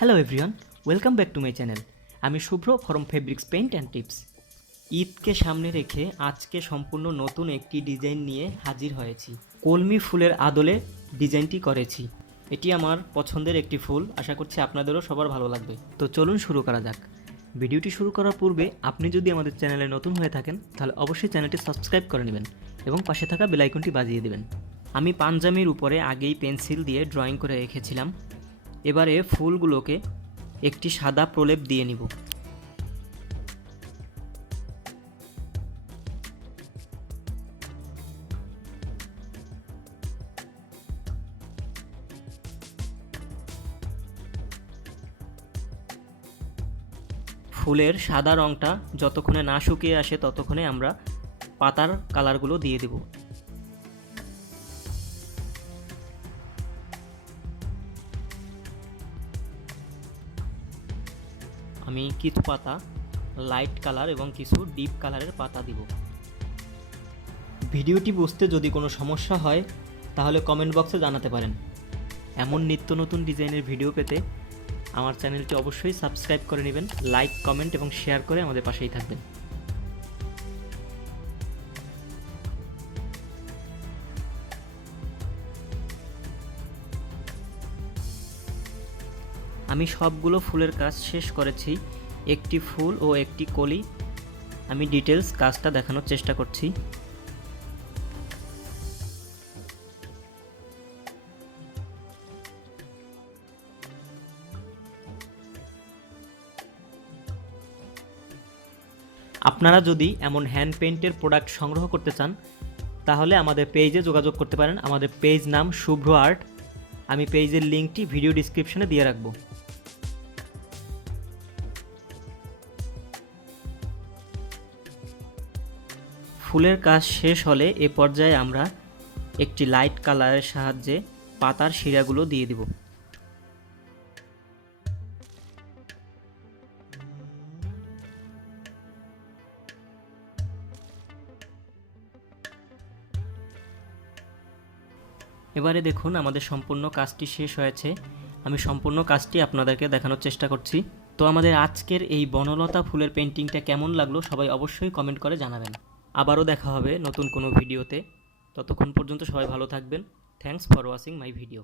Hello everyone, welcome back to my channel. আমি Shubhra from fabrics paint and tips. ঈদকে সামনে রেখে আজকে সম্পূর্ণ নতুন একটি ডিজাইন নিয়ে হাজির হয়েছি। কলমি ফুলের আদলে ডিজাইনটি করেছি। এটি আমার পছন্দের একটি ফুল, আশা করছি আপনাদেরও সবার ভালো লাগবে। তো চলুন শুরু করা যাক। ভিডিওটি শুরু করার পূর্বে আপনি যদি আমাদের চ্যানেলে নতুন হয়ে থাকেন তাহলে অবশ্যই চ্যানেলটি সাবস্ক্রাইব করে নেবেন এবং পাশে থাকা বেল আইকনটি বাজিয়ে দেবেন। আমি পাঞ্জাবির উপরে আগেই পেন্সিল দিয়ে ড্রয়িং করে রেখেছিলাম। এবারে ফুলগুলোকে একটি সাদা প্রলেপ দিয়ে নিব। ফুলের সাদা রঙটা যতক্ষণে না শুকিয়ে আসে ততক্ষণে আমরা পাতার কালারগুলো দিয়ে দেব। আমি কিছু পাতা লাইট কালার এবং কিছু ডিপ কালারের পাতা দিব। ভিডিওটি বুঝতে যদি কোনো সমস্যা হয় তাহলে কমেন্ট বক্সে জানাতে পারেন। এমন নিত্য নতুন ডিজাইনের ভিডিও পেতে আমার চ্যানেলটি অবশ্যই সাবস্ক্রাইব করে নেবেন, লাইক, কমেন্ট এবং শেয়ার করে আমাদের পাশেই থাকবেন। আমি সবগুলো ফুলের কাজ শেষ করেছি। একটি ফুল ও একটি কলি আমি ডিটেলস কাজটা দেখানোর চেষ্টা করছি। আপনারা যদি এমন হ্যান্ড পেইন্টের প্রোডাক্ট সংগ্রহ করতে চান তাহলে আমাদের পেজে যোগাযোগ করতে পারেন। আমাদের পেজ নাম শুভ্র আর্ট। আমি পেজের লিঙ্কটি ভিডিও ডিসক্রিপশনে দিয়ে রাখব। ফুলের কাজ শেষ হলে এ পর্যায়ে আমরা একটি লাইট কালারের সাহায্যে পাতার শিরাগুলো দিয়ে দিব। এবারে দেখুন আমাদের সম্পূর্ণ কাজটি শেষ হয়েছে। আমি সম্পূর্ণ কাজটি আপনাদেরকে দেখানোর চেষ্টা করছি। তো আমাদের আজকের এই বনলতা ফুলের পেইন্টিংটা কেমন লাগলো সবাই অবশ্যই কমেন্ট করে জানাবেন। আবারও দেখা হবে নতুন কোনো ভিডিওতে। ততক্ষণ পর্যন্ত সবাই ভালো থাকবেন। Thanks for watching my video.